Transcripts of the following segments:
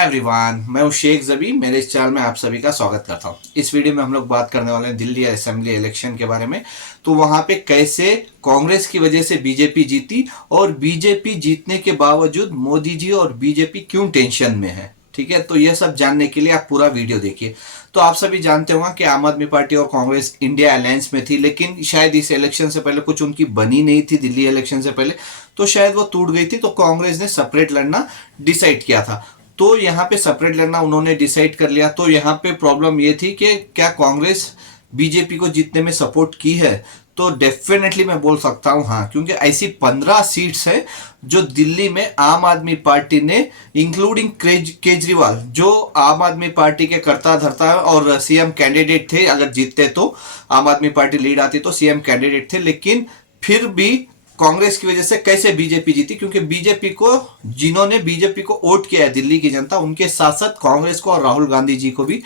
Hi everyone, मैं हूं शेख जबी। मेरे इस चैनल में आप सभी का स्वागत करता हूं। इस वीडियो में हम लोग बात करने वाले हैं दिल्ली असेंबली इलेक्शन के बारे में। तो वहां पे कैसे कांग्रेस की वजह से बीजेपी जीती और बीजेपी जीतने के बावजूद मोदी जी और बीजेपी क्यों टेंशन में है। ठीक है, तो यह सब जानने के लिए आप पूरा वीडियो देखिए। तो आप सभी जानते होंगे कि आम आदमी पार्टी और कांग्रेस इंडिया अलायंस में थी, लेकिन शायद इस इलेक्शन से पहले कुछ उनकी बनी नहीं थी। दिल्ली इलेक्शन से पहले तो शायद वो टूट गई थी, तो कांग्रेस ने सेपरेट लड़ना डिसाइड किया था। तो यहाँ पे सेपरेट लड़ना उन्होंने डिसाइड कर लिया। तो यहाँ पे प्रॉब्लम ये थी कि क्या कांग्रेस बीजेपी को जीतने में सपोर्ट की है। तो डेफिनेटली मैं बोल सकता हूं हाँ, क्योंकि ऐसी 15 सीट्स है जो दिल्ली में आम आदमी पार्टी ने, इंक्लूडिंग केजरीवाल जो आम आदमी पार्टी के करता धरता है और सीएम कैंडिडेट थे। अगर जीतते तो आम आदमी पार्टी लीड आती तो सीएम कैंडिडेट थे, लेकिन फिर भी कांग्रेस की वजह से कैसे बीजेपी जीती, क्योंकि बीजेपी को, जिन्होंने बीजेपी को वोट किया है दिल्ली की जनता, उनके साथ साथ कांग्रेस को और राहुल गांधी जी को भी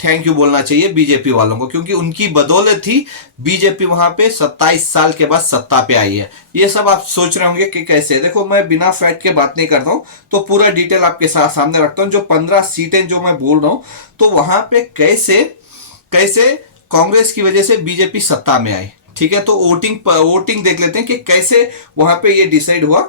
थैंक यू बोलना चाहिए बीजेपी वालों को, क्योंकि उनकी बदौलत ही बीजेपी वहां पे 27 साल के बाद सत्ता पे आई है। ये सब आप सोच रहे होंगे कि कैसे। देखो, मैं बिना फैक्ट के बात नहीं करता हूं, तो पूरा डिटेल आपके साथ सामने रखता हूं। जो 15 सीटें जो मैं बोल रहा हूं, तो वहां पे कैसे कैसे कांग्रेस की वजह से बीजेपी सत्ता में आई। ठीक है, तो वोटिंग देख लेते हैं कि कैसे वहां पे ये डिसाइड हुआ।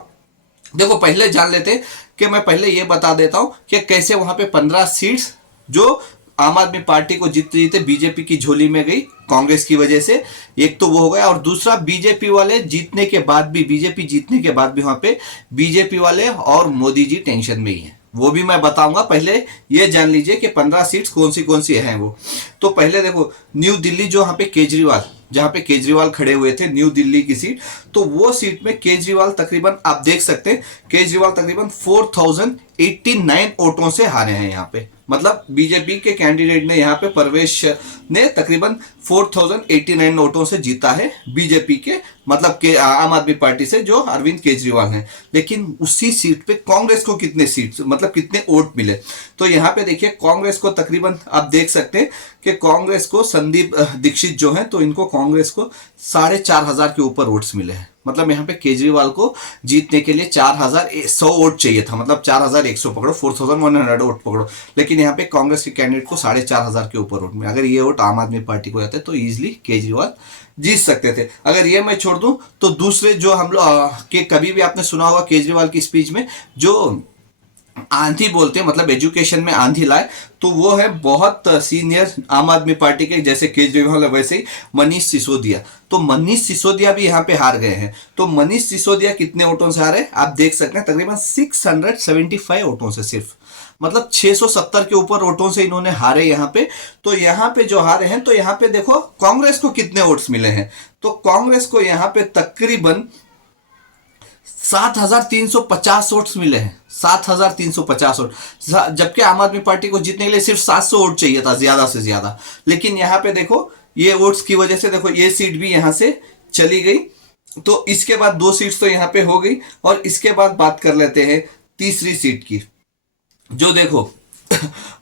देखो, पहले जान लेते हैं कि मैं पहले ये बता देता हूं कि कैसे वहां पे 15 सीट्स जो आम आदमी पार्टी को जीतते जीते बीजेपी की झोली में गई कांग्रेस की वजह से। एक तो वो हो गया, और दूसरा बीजेपी वाले जीतने के बाद भी, बीजेपी जीतने के बाद भी वहां पे बीजेपी वाले और मोदी जी टेंशन में ही है। वो भी मैं बताऊंगा। पहले ये जान लीजिए कि 15 सीट्स कौन सी हैं वो। तो पहले देखो, न्यू दिल्ली जो यहाँ पे केजरीवाल, जहां पे केजरीवाल खड़े हुए थे, न्यू दिल्ली की सीट, तो वो सीट में केजरीवाल तकरीबन, आप देख सकते हैं, केजरीवाल तकरीबन 4089 वोटों से हारे हैं यहाँ पे। मतलब बीजेपी के कैंडिडेट ने यहाँ पे, परवेश ने तकरीबन 4089 वोटों से जीता है बीजेपी के, मतलब के आम आदमी पार्टी से जो अरविंद केजरीवाल हैं। लेकिन उसी सीट पे कांग्रेस को कितने सीट, मतलब कितने वोट मिले, तो यहाँ पे देखिए कांग्रेस को तकरीबन, आप देख सकते हैं कि कांग्रेस को संदीप दीक्षित जो है, तो इनको कांग्रेस को 4500 के ऊपर वोट्स मिले हैं। मतलब यहाँ पे केजरीवाल को जीतने के लिए 4100 वोट चाहिए था, मतलब 4100 पकड़ो, 4100 वोट पकड़ो, लेकिन यहाँ पे कांग्रेस के कैंडिडेट को 4500 के ऊपर वोट मिले। अगर ये वोट आम आदमी पार्टी को जाते तो इजिली केजरीवाल जीत सकते थे। अगर ये मैं छोड़ दूं तो दूसरे जो हम लोग के, कभी भी आपने सुना होगा केजरीवाल की स्पीच में जो आंधी बोलते हैं, मतलब एजुकेशन में आंधी लाए, तो वो है बहुत सीनियर आम आदमी पार्टी के, जैसे केजरीवाल है वैसे ही मनीष सिसोदिया। तो मनीष सिसोदिया भी यहाँ पे हार गए हैं। तो मनीष सिसोदिया कितने वोटों से हारे आप देख सकते हैं, तकरीबन 675 वोटों से, सिर्फ मतलब 670 के ऊपर वोटों से इन्होंने हारे यहाँ पे। तो यहाँ पे जो हारे हैं, तो यहाँ पे देखो कांग्रेस को कितने वोट्स मिले हैं। तो कांग्रेस को यहाँ पे तकरीबन 7350 वोट्स मिले हैं, 7350 वोट, जबकि आम आदमी पार्टी को जीतने के लिए सिर्फ 700 वोट चाहिए था ज्यादा से ज्यादा। लेकिन यहाँ पे देखो, ये वोट्स की वजह से देखो ये सीट भी यहाँ से चली गई। तो इसके बाद 2 सीट्स तो यहाँ पे हो गई, और इसके बाद बात कर लेते हैं तीसरी सीट की, जो देखो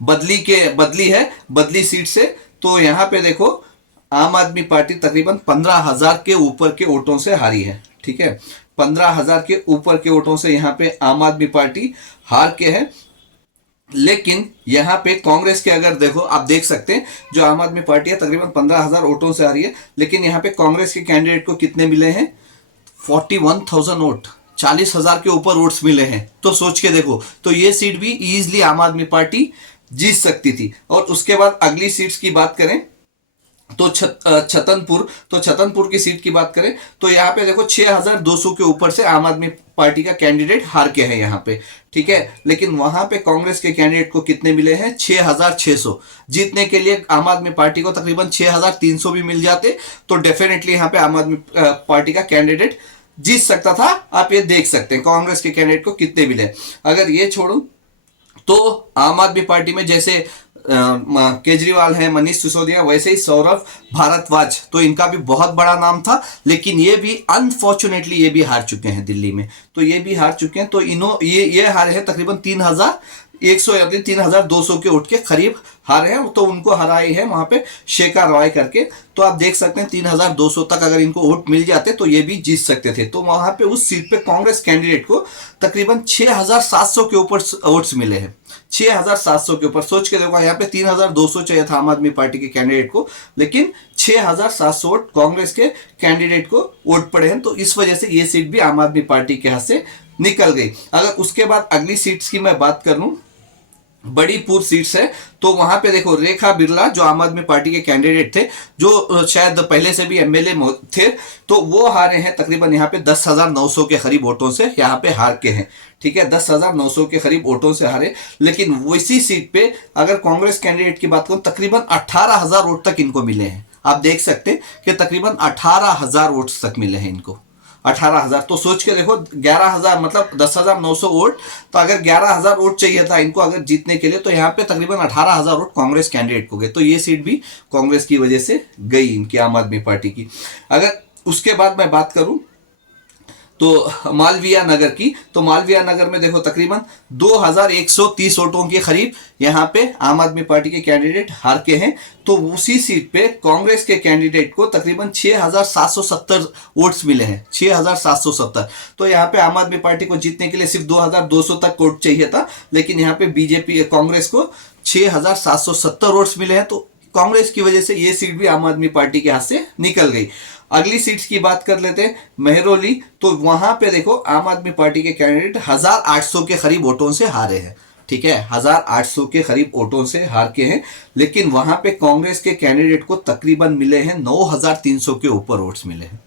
बदली सीट से। तो यहाँ पे देखो आम आदमी पार्टी तकरीबन 15,000 के ऊपर के वोटों से हारी है। ठीक है, 15,000 के ऊपर के वोटों से यहाँ पे आम आदमी पार्टी हार के है। लेकिन यहाँ पे कांग्रेस के, अगर देखो आप देख सकते हैं, जो आम आदमी पार्टी है तकरीबन 15,000 वोटों से हारी है, लेकिन यहाँ पे कांग्रेस के कैंडिडेट को कितने मिले हैं, 41,000 वोट, 40,000 के ऊपर वोट्स मिले हैं। तो सोच के देखो, तो ये सीट भी इजीली आम आदमी पार्टी जीत सकती थी। और उसके बाद अगली सीट्स की बात करें तो छतनपुर की सीट की बात करें, तो यहाँ पे देखो 6200 के ऊपर से आम आदमी पार्टी का कैंडिडेट हार के है यहाँ पे। ठीक है, लेकिन वहां पे कांग्रेस के कैंडिडेट को कितने मिले हैं, 6600। जीतने के लिए आम आदमी पार्टी को तकरीबन 6300 भी मिल जाते, तो डेफिनेटली यहाँ पे आम आदमी पार्टी का कैंडिडेट जीत सकता था। आप ये देख सकते हैं कांग्रेस के कैंडिडेट को कितने मिले। अगर ये छोड़ू तो आम आदमी पार्टी में जैसे केजरीवाल है, मनीष सिसोदिया, वैसे ही सौरभ भारद्वाज, तो इनका भी बहुत बड़ा नाम था, लेकिन ये भी अनफॉर्चुनेटली ये भी हार चुके हैं दिल्ली में। तो ये भी हार चुके हैं, तो ये हारे हैं तकरीबन 3100 या 3200 के वोट के करीब हारे हैं। तो उनको हराई है वहां पे शेखर रॉय करके। तो आप देख सकते हैं 3200 तक अगर इनको वोट मिल जाते तो ये भी जीत सकते थे। तो वहां पे उस सीट पे कांग्रेस कैंडिडेट को तकरीबन 6700 के ऊपर वोट्स मिले हैं, 6,700 के ऊपर। सोच के देखो, यहाँ पे 3,200 चाहिए था आम आदमी पार्टी के कैंडिडेट को, लेकिन 6,700 वोट कांग्रेस के कैंडिडेट को वोट पड़े हैं। तो इस वजह से ये सीट भी आम आदमी पार्टी के हाथ से निकल गई। अगर उसके बाद अगली सीट्स की मैं बात कर लूं, बड़ीपुर सीट्स है, तो वहां पे देखो रेखा बिरला जो आम आदमी पार्टी के कैंडिडेट थे, जो शायद पहले से भी एमएलए थे, तो वो हारे हैं तकरीबन यहाँ पे 10,900 के करीब वोटों से यहाँ पे हार के हैं। ठीक है, 10,900 के करीब वोटों से हारे। लेकिन वैसी सीट पे अगर कांग्रेस कैंडिडेट की बात करूं, तकरीबन 18,000 वोट तक इनको मिले हैं। आप देख सकते हैं कि तकरीबन 18,000 वोट तक मिले हैं इनको। 18,000, तो सोच के देखो 11,000 मतलब 10,900 वोट, तो अगर 11,000 वोट चाहिए था इनको अगर जीतने के लिए, तो यहाँ पे तकरीबन 18,000 वोट कांग्रेस कैंडिडेट को गए। तो ये सीट भी कांग्रेस की वजह से गई इनकी, आम आदमी पार्टी की। अगर उसके बाद मैं बात करूं तो मालवीय नगर की, तो मालवीय नगर में देखो तकरीबन 2,130 वोटों के करीब यहाँ पे आम आदमी पार्टी के कैंडिडेट हार के हैं। तो उसी सीट पे कांग्रेस के कैंडिडेट को तकरीबन 6,770 वोट्स मिले हैं, 6,770। तो यहाँ पे आम आदमी पार्टी को जीतने के लिए सिर्फ 2,200 तक वोट चाहिए था, लेकिन यहाँ पे बीजेपी कांग्रेस को 6,770 वोट्स मिले हैं। तो कांग्रेस की वजह से ये सीट भी आम आदमी पार्टी के हाथ से निकल गई। अगली सीट्स की बात कर लेते हैं, मेहरौली, तो वहां पे देखो आम आदमी पार्टी के कैंडिडेट 1,800 के करीब वोटों से हारे हैं। ठीक है, 1,800 के करीब वोटों से हार के हैं, लेकिन वहां पे कांग्रेस के कैंडिडेट को तकरीबन मिले हैं 9,300 के ऊपर वोट्स मिले हैं।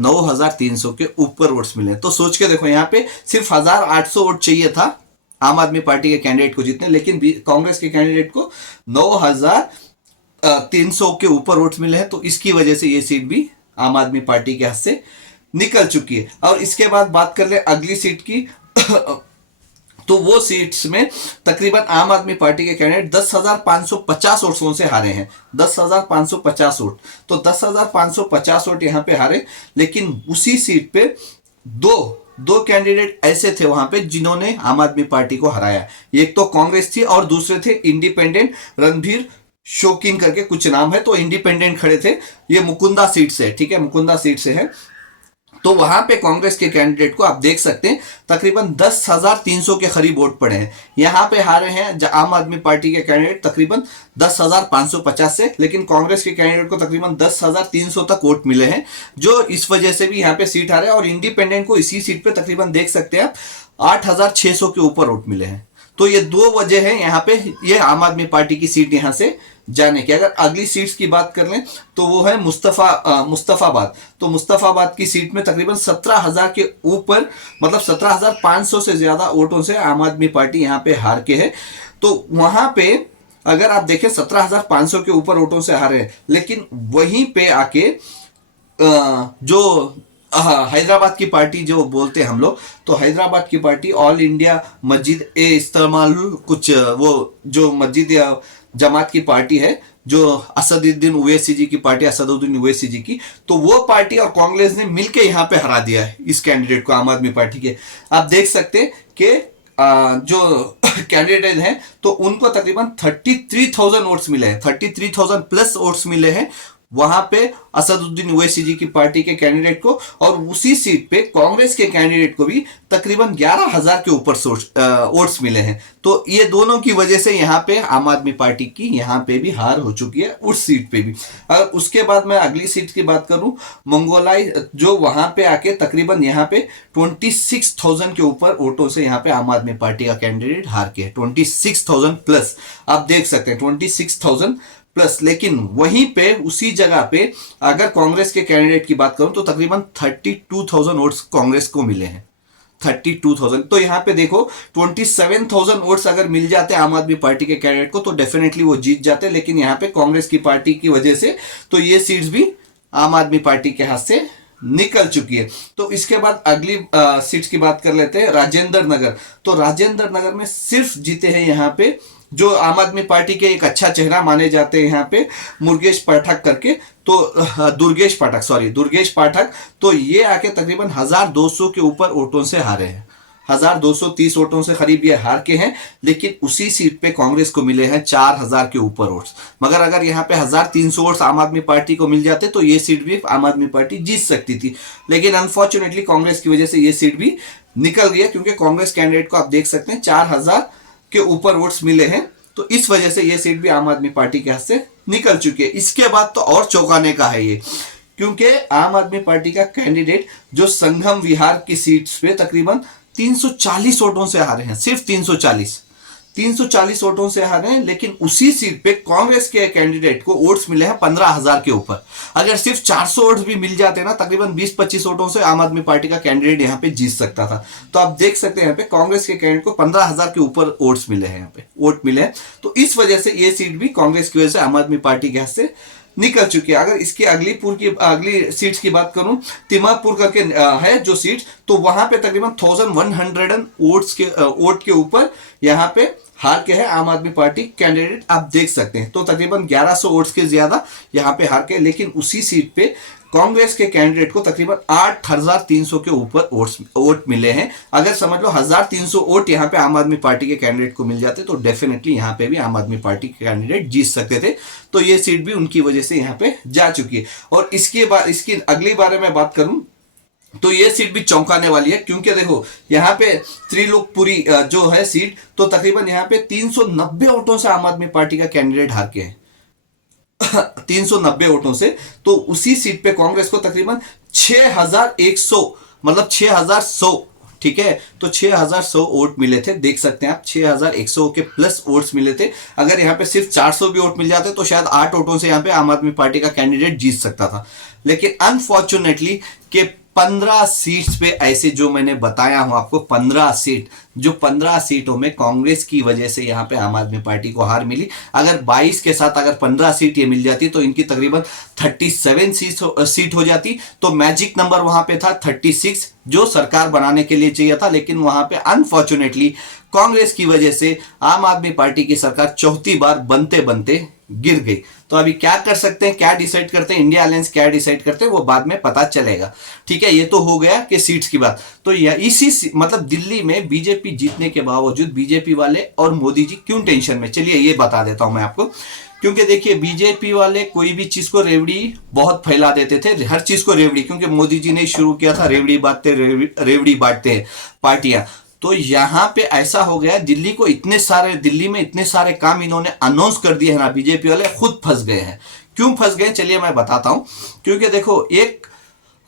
9,300 के ऊपर वोट्स मिले हैं। तो सोच के देखो, यहाँ पे सिर्फ 1,800 वोट चाहिए था आम आदमी पार्टी के कैंडिडेट को जीतने, लेकिन कांग्रेस के कैंडिडेट को 9,300 के ऊपर वोट्स मिले हैं। तो इसकी वजह से ये सीट भी आम आदमी पार्टी के हाथ से निकल चुकी है। और इसके बाद बात कर ले अगली सीट की तो वो सीट्स में तकरीबन आम आदमी पार्टी के कैंडिडेट 10,550 वोटों से हारे हैं। 10,550 वोट, तो 10,550 वोट यहाँ पे हारे। लेकिन उसी सीट पे दो कैंडिडेट ऐसे थे वहां पे जिन्होंने आम आदमी पार्टी को हराया। एक तो कांग्रेस थी और दूसरे थे इंडिपेंडेंट, रणधीर शौकीन करके कुछ नाम है। तो इंडिपेंडेंट खड़े थे, ये मुकुंदा सीट से, ठीक है, मुकुंदा सीट से है। तो वहां पे कांग्रेस के कैंडिडेट को आप देख सकते हैं तकरीबन 10,300 के करीब वोट पड़े हैं। यहां पे हारे हैं आम आदमी पार्टी के कैंडिडेट तकरीबन 10,550 से, लेकिन कांग्रेस के कैंडिडेट को तकरीबन 10,300 तक वोट मिले हैं, जो इस वजह से भी यहाँ पे सीट हारे। और इंडिपेंडेंट को इसी सीट पे तकरीबन देख सकते हैं आप 8,600 के ऊपर वोट मिले हैं। तो ये दो वजह है यहाँ पे ये आम आदमी पार्टी की सीट यहाँ से जाने की। अगर अगली सीट्स की बात कर लें तो वो है मुस्तफाबाद। तो मुस्तफाबाद की सीट में तकरीबन 17,000 के ऊपर, मतलब 17,500 से ज्यादा वोटों से आम आदमी पार्टी यहाँ पे हार के है। तो वहां पे अगर आप देखें 17,500 के ऊपर वोटों से हारे, लेकिन वहीं पे आके जो हैदराबाद की पार्टी जो बोलते हैं हम लोग, तो हैदराबाद की पार्टी ऑल इंडिया मस्जिद ए इस्तेमाल कुछ, वो जो मस्जिद या जमात की पार्टी है, जो असदुद्दीन ओवैसी जी की पार्टी, असदुद्दीन ओवैसी जी की, तो वो पार्टी और कांग्रेस ने मिलकर यहाँ पे हरा दिया है इस कैंडिडेट को, आम आदमी पार्टी के। आप देख सकते हैं कि जो कैंडिडेट हैं तो उनको तकरीबन 33,000 वोट्स मिले हैं, 33,000 प्लस वोट्स मिले हैं वहां पे असदुद्दीन ओवैसी जी की पार्टी के कैंडिडेट को। और उसी सीट पे कांग्रेस के कैंडिडेट को भी तकरीबन 11,000 के ऊपर वोट्स मिले हैं। तो ये दोनों की वजह से यहाँ पे आम आदमी पार्टी की यहाँ पे भी हार हो चुकी है उस सीट पे भी। अगर उसके बाद मैं अगली सीट की बात करूं, मंगोलाई, जो वहां पे आके तकरीबन यहाँ पे 26,000 के ऊपर वोटों से यहाँ पे आम आदमी पार्टी का कैंडिडेट हार के, 26,000 प्लस, आप देख सकते हैं 26,000 प्लस। लेकिन वहीं पे उसी जगह पे अगर कांग्रेस के कैंडिडेट की बात करूं तो तकरीबन 32,000 वोट्स कांग्रेस को मिले हैं, 32,000। तो यहाँ पे देखो 27,000 वोट्स अगर मिल जाते आम आदमी पार्टी के कैंडिडेट को तो डेफिनेटली वो जीत जाते, लेकिन यहाँ पे कांग्रेस की पार्टी की वजह से तो ये सीट्स भी आम आदमी पार्टी के हाथ से निकल चुकी है। तो इसके बाद अगली सीट्स की बात कर लेते हैं, राजेंद्र नगर। तो राजेंद्र नगर में सिर्फ जीते हैं यहाँ पे जो आम आदमी पार्टी के एक अच्छा चेहरा माने जाते हैं यहाँ पे, दुर्गेश पाठक करके, तो दुर्गेश पाठक, तो ये आके तकरीबन 1,200 के ऊपर वोटों से हारे हैं, 1,230 वोटों से करीब ये हार के हैं। लेकिन उसी सीट पे कांग्रेस को मिले हैं 4,000 के ऊपर वोट्स। मगर अगर यहाँ पे 1,300 वोट्स आम आदमी पार्टी को मिल जाते तो ये सीट भी आम आदमी पार्टी जीत सकती थी, लेकिन अनफॉर्चुनेटली कांग्रेस की वजह से ये सीट भी निकल गई है, क्योंकि कांग्रेस कैंडिडेट को आप देख सकते हैं के ऊपर वोट्स मिले हैं, तो इस वजह से ये सीट भी आम आदमी पार्टी के हाथ से निकल चुकी है। इसके बाद तो और चौंकाने का है ये, क्योंकि आम आदमी पार्टी का कैंडिडेट जो संगम विहार की सीट पे तकरीबन 340 वोटों से हारे हैं, सिर्फ 340 वोटों से हारे हैं। लेकिन उसी सीट पे कांग्रेस के कैंडिडेट को वोट्स मिले हैं 15,000 के ऊपर। अगर सिर्फ 400 वोट्स भी मिल जाते ना, तकरीबन 20-25 वोटों से आम आदमी पार्टी का कैंडिडेट यहाँ पे जीत सकता था। तो आप देख सकते हैं यहाँ पे कांग्रेस के कैंडिडेट को 15,000 के ऊपर वोट्स मिले हैं, यहाँ पे वोट मिले हैं। तो इस वजह से ये सीट भी कांग्रेस की वजह से आम आदमी पार्टी के हाथ से निकल चुकी है। अगर इसकी अगली सीट्स की बात करूं, तिमापुर करके है जो सीट, तो वहां पे तकरीबन 1100 वोट के ऊपर यहाँ पे हार के है आम आदमी पार्टी कैंडिडेट, आप देख सकते हैं। तो तकरीबन 1100 वोट्स के ज्यादा यहाँ पे हार के, लेकिन उसी सीट पे कांग्रेस के कैंडिडेट को तकरीबन 8,300 के ऊपर वोट मिले हैं। अगर समझ लो 1,300 वोट यहाँ पे आम आदमी पार्टी के कैंडिडेट को मिल जाते तो डेफिनेटली यहाँ पे भी आम आदमी पार्टी के कैंडिडेट जीत सकते थे। तो ये सीट भी उनकी वजह से यहाँ पे जा चुकी है। और इसकी अगली बारे में बात करूं तो ये सीट भी चौंकाने वाली है, क्योंकि देखो यहाँ पे त्रिलोकपुरी जो है सीट, तो तकरीबन यहाँ पे 390 वोटों से आम आदमी पार्टी का कैंडिडेट हार के है 390 वोटों से। तो उसी सीट पे कांग्रेस को तकरीबन 6,100 मतलब 6,100, ठीक है, तो 6,100 वोट मिले थे। देख सकते हैं आप 6,100 के प्लस वोट्स मिले थे। अगर यहाँ पे सिर्फ 400 भी वोट मिल जाते तो शायद 8 वोटों से यहाँ पे आम आदमी पार्टी का कैंडिडेट जीत सकता था। लेकिन अनफॉर्चुनेटली के 15 सीट्स पे ऐसे जो मैंने बताया हूं आपको, 15 सीटों में कांग्रेस की वजह से यहां पे आम आदमी पार्टी को हार मिली। अगर 22 के साथ अगर 15 सीट ये मिल जाती तो इनकी तकरीबन 37 सीट हो जाती। तो मैजिक नंबर वहां पे था 36, जो सरकार बनाने के लिए चाहिए था। लेकिन वहां पे अनफॉर्चुनेटली कांग्रेस की वजह से आम आदमी पार्टी की सरकार चौथी बार बनते बनते गिर गई। तो अभी क्या कर सकते हैं, क्या डिसाइड करते हैं, इंडिया अलायंस क्या डिसाइड करते हैं, वो बाद में पता चलेगा। ठीक है, ये तो हो गया कि सीट्स की बात। तो इसी मतलब दिल्ली में बीजेपी जीतने के बावजूद बीजेपी वाले और मोदी जी क्यों टेंशन में, चलिए ये बता देता हूं मैं आपको। क्योंकि देखिए बीजेपी वाले कोई भी चीज को रेवड़ी बहुत फैला देते थे, हर चीज को रेवड़ी, क्योंकि मोदी जी ने शुरू किया था रेवड़ी बांटते पार्टियां। तो यहाँ पे ऐसा हो गया, दिल्ली में इतने सारे काम इन्होंने अनाउंस कर दिए हैं ना, बीजेपी वाले खुद फंस गए हैं। क्यों फंस गए चलिए मैं बताता हूं। क्योंकि देखो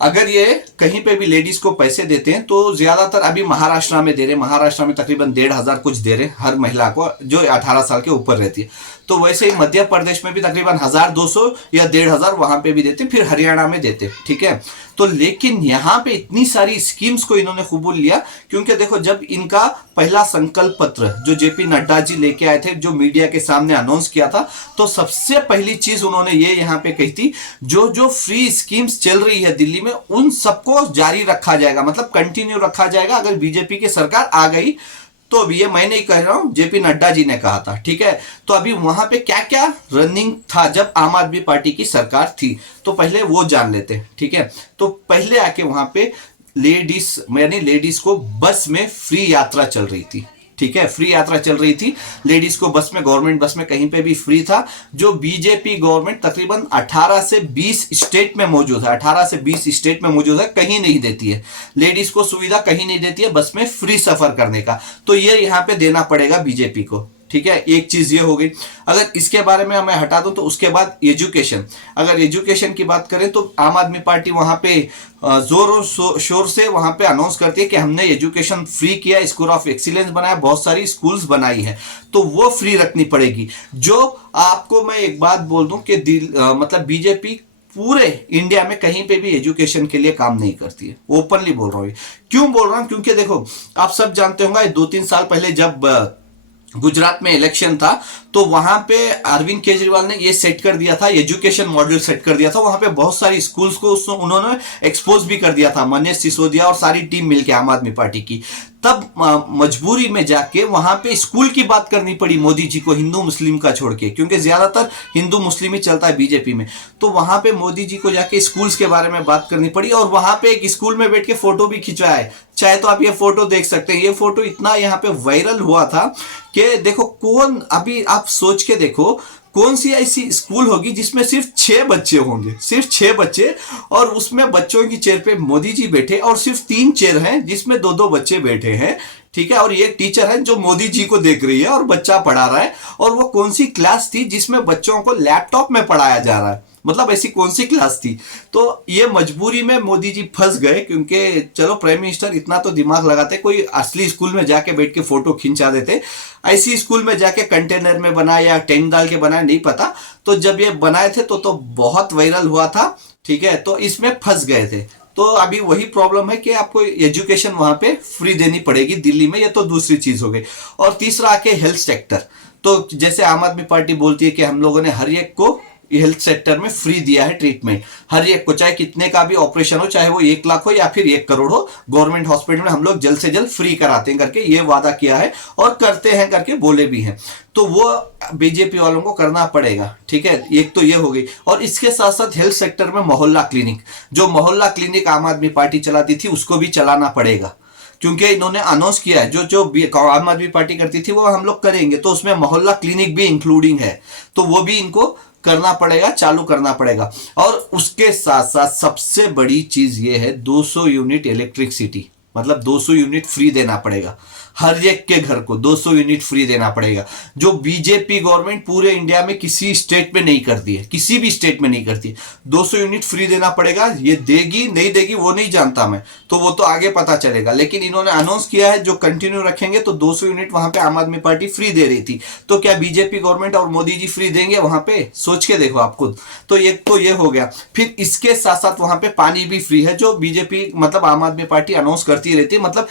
अगर ये कहीं पे भी लेडीज को पैसे देते हैं तो ज्यादातर अभी महाराष्ट्र में दे रहे, महाराष्ट्र में तकरीबन 1,500 कुछ दे रहे हर महिला को जो 18 साल के ऊपर रहती है। तो वैसे ही मध्य प्रदेश में भी तकरीबन 1,200 या 1,500 वहां पे भी देते, फिर हरियाणा में देते, ठीक है। तो लेकिन यहाँ पे इतनी सारी स्कीम्स को इन्होंने कबूल लिया, क्योंकि देखो जब इनका पहला संकल्प पत्र जो जेपी नड्डा जी लेके आए थे, जो मीडिया के सामने अनाउंस किया था, तो सबसे पहली चीज उन्होंने ये यहाँ पे कही थी, जो जो फ्री स्कीम्स चल रही है दिल्ली में उन सबको जारी रखा जाएगा, मतलब कंटिन्यू रखा जाएगा अगर बीजेपी की सरकार आ गई तो। अभी ये मैं नहीं कह रहा हूं, जेपी नड्डा जी ने कहा था, ठीक है। तो अभी वहां पे क्या क्या रनिंग था जब आम आदमी पार्टी की सरकार थी, तो पहले वो जान लेते हैं, ठीक है। तो पहले आके वहां पे लेडीज को बस में फ्री यात्रा चल रही थी, ठीक है, फ्री यात्रा चल रही थी लेडीज को बस में, गवर्नमेंट बस में कहीं पे भी फ्री था। जो बीजेपी गवर्नमेंट तकरीबन 18 से 20 स्टेट में मौजूद है, 18 से 20 स्टेट में मौजूद है, कहीं नहीं देती है लेडीज को सुविधा, कहीं नहीं देती है बस में फ्री सफर करने का। तो ये यहाँ पे देना पड़ेगा बीजेपी को, ठीक है। एक चीज ये हो गई। अगर इसके बारे में मैं हटा दूं तो उसके बाद एजुकेशन, अगर एजुकेशन की बात करें तो आम आदमी पार्टी वहां पे जोर शोर से वहां पे अनाउंस करती है कि हमने एजुकेशन फ्री किया, स्कूल ऑफ एक्सीलेंस बनाया, बहुत सारी स्कूल्स बनाई है, तो वो फ्री रखनी पड़ेगी। जो आपको मैं एक बात बोल दूं कि मतलब बीजेपी पूरे इंडिया में कहीं पे भी एजुकेशन के लिए काम नहीं करती है, ओपनली बोल रहा हूं। क्यों बोल रहा हूं, क्योंकि देखो आप सब जानते होंगे 2-3 साल पहले जब गुजरात में इलेक्शन था तो वहां पे अरविंद केजरीवाल ने ये सेट कर दिया था, एजुकेशन मॉडल सेट कर दिया था। वहां पे बहुत सारी स्कूल्स को उन्होंने एक्सपोज भी कर दिया था, मनीष सिसोदिया और सारी टीम मिलके आम आदमी पार्टी की। तब मजबूरी में जाके वहां पे स्कूल की बात करनी पड़ी मोदी जी को, हिंदू मुस्लिम का छोड़ के, क्योंकि ज्यादातर हिंदू मुस्लिम ही चलता है बीजेपी में। तो वहां पे मोदी जी को जाके स्कूल्स के बारे में बात करनी पड़ी, और वहां पे एक स्कूल में बैठ के फोटो भी खिंचवाया है, चाहे तो आप ये फोटो देख सकते हैं। ये फोटो इतना यहाँ पे वायरल हुआ था कि देखो कौन, अभी आप सोच के देखो कौन सी ऐसी स्कूल होगी जिसमें सिर्फ 6 बच्चे होंगे, सिर्फ 6 बच्चे, और उसमें बच्चों की चेयर पे मोदी जी बैठे, और सिर्फ 3 चेयर हैं जिसमें 2-2 बच्चे बैठे हैं, ठीक है, और ये एक टीचर है जो मोदी जी को देख रही है और बच्चा पढ़ा रहा है, और वो कौन सी क्लास थी जिसमें बच्चों को लैपटॉप में पढ़ाया जा रहा है, मतलब ऐसी कौन सी क्लास थी। तो ये मजबूरी में मोदी जी फंस गए, क्योंकि चलो प्राइम मिनिस्टर इतना तो दिमाग लगाते, कोई असली स्कूल में जाके बैठ के फोटो खिंचा देते, ऐसी स्कूल में जाके कंटेनर में बनाए या टेंट डाल के बनाए नहीं पता। तो जब ये बनाए थे तो बहुत वायरल हुआ था, ठीक है, तो इसमें फंस गए थे। तो अभी वही प्रॉब्लम है कि आपको एजुकेशन वहां पे फ्री देनी पड़ेगी दिल्ली में, ये तो दूसरी चीज हो गई। और तीसरा आके हेल्थ सेक्टर। तो जैसे आम आदमी पार्टी बोलती है कि हम लोगों ने हर एक को हेल्थ सेक्टर में फ्री दिया है ट्रीटमेंट, हर एक को, चाहे कितने का भी ऑपरेशन हो, चाहे वो 1 लाख हो या फिर 1 करोड़ हो, गवर्नमेंट हॉस्पिटल में हम लोग जल्द से जल्द फ्री कराते हैं करके ये वादा किया है, और करते हैं करके बोले भी हैं। तो वो बीजेपी वालों को करना पड़ेगा, ठीक है, एक तो ये हो गई। और इसके साथ साथ हेल्थ सेक्टर में मोहल्ला क्लिनिक, जो मोहल्ला क्लिनिक आम आदमी पार्टी चलाती थी उसको भी चलाना पड़ेगा, क्योंकि इन्होंने अनाउंस किया है जो जो आम आदमी पार्टी करती थी वो हम लोग करेंगे, तो उसमें मोहल्ला क्लिनिक भी इंक्लूडिंग है, तो वो भी इनको करना पड़ेगा, चालू करना पड़ेगा। और उसके साथ साथ सबसे बड़ी चीज ये है 200 यूनिट इलेक्ट्रिसिटी, मतलब 200 यूनिट फ्री देना पड़ेगा, हर एक के घर को 200 यूनिट फ्री देना पड़ेगा, जो बीजेपी गवर्नमेंट पूरे इंडिया में किसी स्टेट में नहीं करती है, किसी भी स्टेट में नहीं करती है। 200 यूनिट फ्री देना पड़ेगा, ये देगी नहीं देगी वो नहीं जानता मैं, तो वो तो आगे पता चलेगा, लेकिन इन्होंने अनाउंस किया है जो कंटिन्यू रखेंगे तो 200 यूनिट वहां पे आम आदमी पार्टी फ्री दे रही थी। तो क्या बीजेपी गवर्नमेंट और मोदी जी फ्री देंगे वहां पे? सोच के देखो आप खुद। तो ये हो गया। फिर इसके साथ साथ वहां पे पानी भी फ्री है, जो बीजेपी मतलब आम आदमी पार्टी अनाउंस करती रहती है, मतलब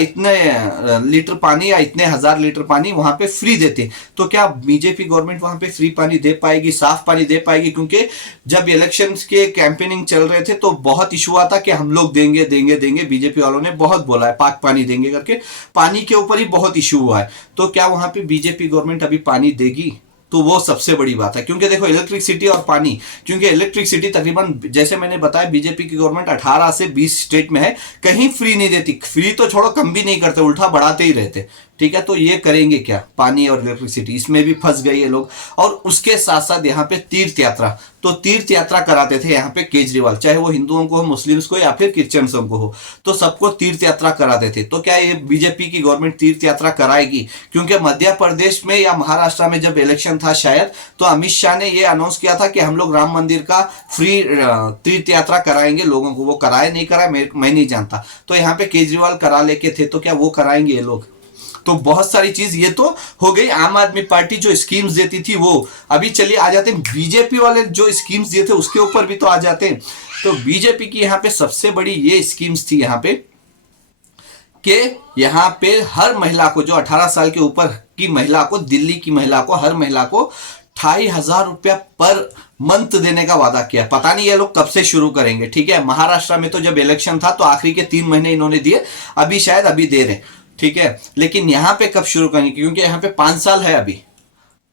इतने लीटर पानी या इतने 1000 लीटर पानी वहां पे फ्री देते। तो क्या बीजेपी गवर्नमेंट वहां पे फ्री पानी दे पाएगी, साफ पानी दे पाएगी? क्योंकि जब इलेक्शंस के कैंपेनिंग चल रहे थे तो बहुत इशू आता कि हम लोग देंगे देंगे देंगे, बीजेपी वालों ने बहुत बोला है पाक पानी देंगे करके, पानी के ऊपर ही बहुत इशू हुआ है। तो क्या वहां पे बीजेपी गवर्नमेंट अभी पानी देगी? तो वो सबसे बड़ी बात है, क्योंकि देखो इलेक्ट्रिसिटी और पानी, क्योंकि इलेक्ट्रिसिटी तकरीबन जैसे मैंने बताया बीजेपी की गवर्नमेंट 18 से 20 स्टेट में है, कहीं फ्री नहीं देती, फ्री तो छोड़ो कम भी नहीं करते, उल्टा बढ़ाते ही रहते, ठीक है। तो ये करेंगे क्या? पानी और इलेक्ट्रिसिटी, इसमें भी फंस गए ये लोग। और उसके साथ साथ यहाँ पे तीर्थ यात्रा, तो तीर्थ यात्रा कराते थे यहाँ पे केजरीवाल, चाहे वो हिंदुओं को हो, मुस्लिम्स को या फिर क्रिश्चियंसों को हो, तो सबको तीर्थ यात्रा कराते थे। तो क्या ये बीजेपी की गवर्नमेंट तीर्थ यात्रा कराएगी? क्योंकि मध्य प्रदेश में या महाराष्ट्र में जब इलेक्शन था शायद, तो अमित शाह ने ये अनाउंस किया था कि हम लोग राम मंदिर का फ्री तीर्थ यात्रा कराएंगे लोगों को। वो कराए नहीं कराए मैं नहीं जानता। तो यहाँ पे केजरीवाल करा लेके थे, तो क्या वो कराएंगे ये लोग? तो बहुत सारी चीज ये तो हो गई। आम आदमी पार्टी जो स्कीम्स देती थी वो, अभी चलिए आ जाते हैं बीजेपी वाले जो स्कीम्स दिए थे उसके ऊपर भी तो आ जाते हैं। तो बीजेपी की यहाँ पे सबसे बड़ी ये स्कीम्स थी यहाँ पे कि यहाँ पे हर महिला को, जो 18 साल के ऊपर की महिला को, दिल्ली की महिला को, हर महिला को 2500 रुपया पर मंथ देने का वादा किया। पता नहीं ये लोग कब से शुरू करेंगे, ठीक है। महाराष्ट्र में तो जब इलेक्शन था तो आखिरी के 3 महीने इन्होंने दिए, अभी शायद अभी दे रहे, ठीक है। लेकिन यहाँ पे कब शुरू करेंगे? क्योंकि यहाँ पे 5 साल है अभी,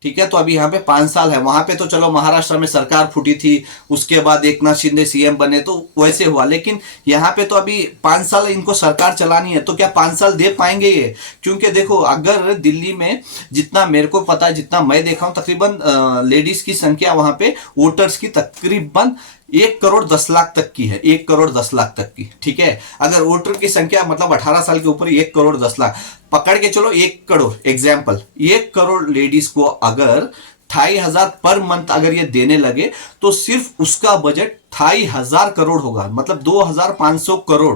ठीक है। तो अभी यहाँ पे 5 साल है। वहां पे तो चलो महाराष्ट्र में सरकार फूटी थी, उसके बाद एकनाथ शिंदे सीएम बने तो वैसे हुआ, लेकिन यहाँ पे तो अभी 5 साल इनको सरकार चलानी है। तो क्या 5 साल दे पाएंगे ये? क्योंकि देखो अगर दिल्ली में जितना मेरे को पता है, जितना मैं देखा हूँ, तकरीबन लेडीज की संख्या वहां पे वोटर्स की तकरीबन 1 करोड़ 10 लाख तक की है, 1 करोड़ 10 लाख तक की, ठीक है। अगर वोटर की संख्या मतलब 18 साल के ऊपर 1 करोड़ 10 लाख पकड़ के चलो, 1 करोड़ एग्जाम्पल, 1 करोड़ लेडीज को अगर 2500 पर मंथ अगर ये देने लगे तो सिर्फ उसका बजट 2500 करोड़ होगा, मतलब 2500 करोड़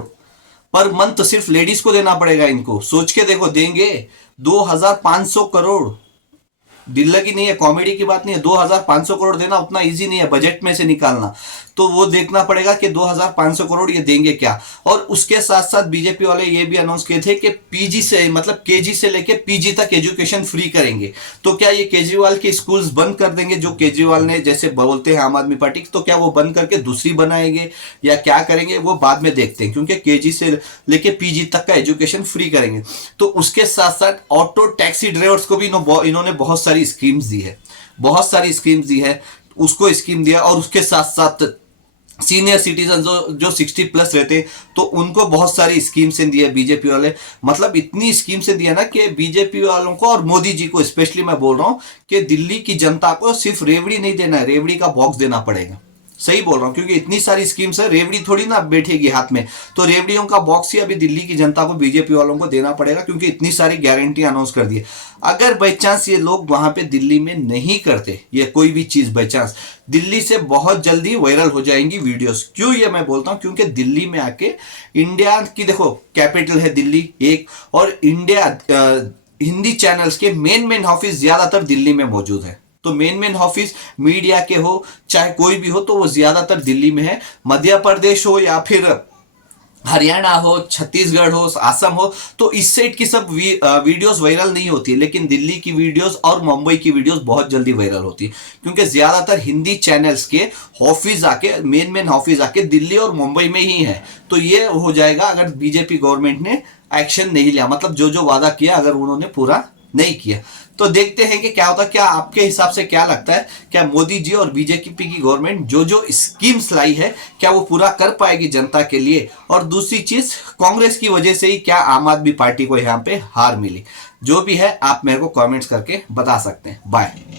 पर मंथ सिर्फ लेडीज को देना पड़ेगा इनको। सोच के देखो, देंगे 2500 करोड़। दिल की नहीं है, कॉमेडी की बात नहीं है। 2500 करोड़ देना उतना इजी नहीं है बजट में से निकालना, तो वो देखना पड़ेगा कि 2500 करोड़ ये देंगे क्या। और उसके साथ साथ बीजेपी वाले ये भी अनाउंस किए थे कि पीजी से मतलब केजी से लेके पीजी तक एजुकेशन फ्री करेंगे। तो क्या ये केजरीवाल के स्कूल्स बंद कर देंगे, जो केजरीवाल ने जैसे बोलते हैं आम आदमी पार्टी, तो क्या वो बंद करके दूसरी बनाएंगे या क्या करेंगे वो बाद में देखते हैं, क्योंकि केजी से लेके पीजी तक का एजुकेशन फ्री करेंगे। तो उसके साथ साथ ऑटो टैक्सी ड्राइवर्स को भी इन्होंने बहुत सारी स्कीम्स दी है, बहुत सारी स्कीम्स दी है, उसको स्कीम दिया। और उसके साथ साथ सीनियर सिटीजन जो 60 प्लस रहते तो उनको बहुत सारी स्कीम से दिया बीजेपी वाले। मतलब इतनी स्कीम से दिया ना कि बीजेपी वालों को और मोदी जी को स्पेशली मैं बोल रहा हूं कि दिल्ली की जनता को सिर्फ रेवड़ी नहीं देना है, रेवड़ी का बॉक्स देना पड़ेगा। सही बोल रहा हूँ, क्योंकि इतनी सारी स्कीम्स है, रेवड़ी थोड़ी ना बैठेगी हाथ में, तो रेवड़ियों का बॉक्स ही अभी दिल्ली की जनता को, बीजेपी वालों को देना पड़ेगा, क्योंकि इतनी सारी गारंटी अनाउंस कर दी है। अगर बाई चांस ये लोग वहां पे दिल्ली में नहीं करते ये कोई भी चीज, बाई चांस दिल्ली से बहुत जल्दी वायरल हो जाएंगी वीडियोस। क्यों ये मैं बोलता हूं, क्योंकि दिल्ली में आके इंडिया की, देखो कैपिटल है दिल्ली एक, और इंडिया हिंदी चैनल्स के मेन ऑफिस ज्यादातर दिल्ली में मौजूद है। तो मेन ऑफिस मीडिया के हो चाहे कोई भी हो, तो वो ज्यादातर दिल्ली में है। मध्य प्रदेश हो या फिर हरियाणा हो, छत्तीसगढ़ हो, असम हो, तो इस साइड की सब वीडियोस वायरल नहीं होती है, लेकिन दिल्ली की वीडियोस और मुंबई की वीडियोस बहुत जल्दी वायरल होती है, क्योंकि ज्यादातर हिंदी चैनल्स के ऑफिस आके, मेन ऑफिस आके दिल्ली और मुंबई में ही है। तो ये हो जाएगा अगर बीजेपी गवर्नमेंट ने एक्शन नहीं लिया, मतलब जो जो वादा किया अगर उन्होंने पूरा नहीं किया। तो देखते हैं कि क्या होता है। क्या आपके हिसाब से क्या लगता है, क्या मोदी जी और बीजेपी की गवर्नमेंट जो जो स्कीम्स लाई है क्या वो पूरा कर पाएगी जनता के लिए? और दूसरी चीज, कांग्रेस की वजह से ही क्या आम आदमी पार्टी को यहाँ पे हार मिली? जो भी है आप मेरे को कमेंट्स करके बता सकते हैं। बाय।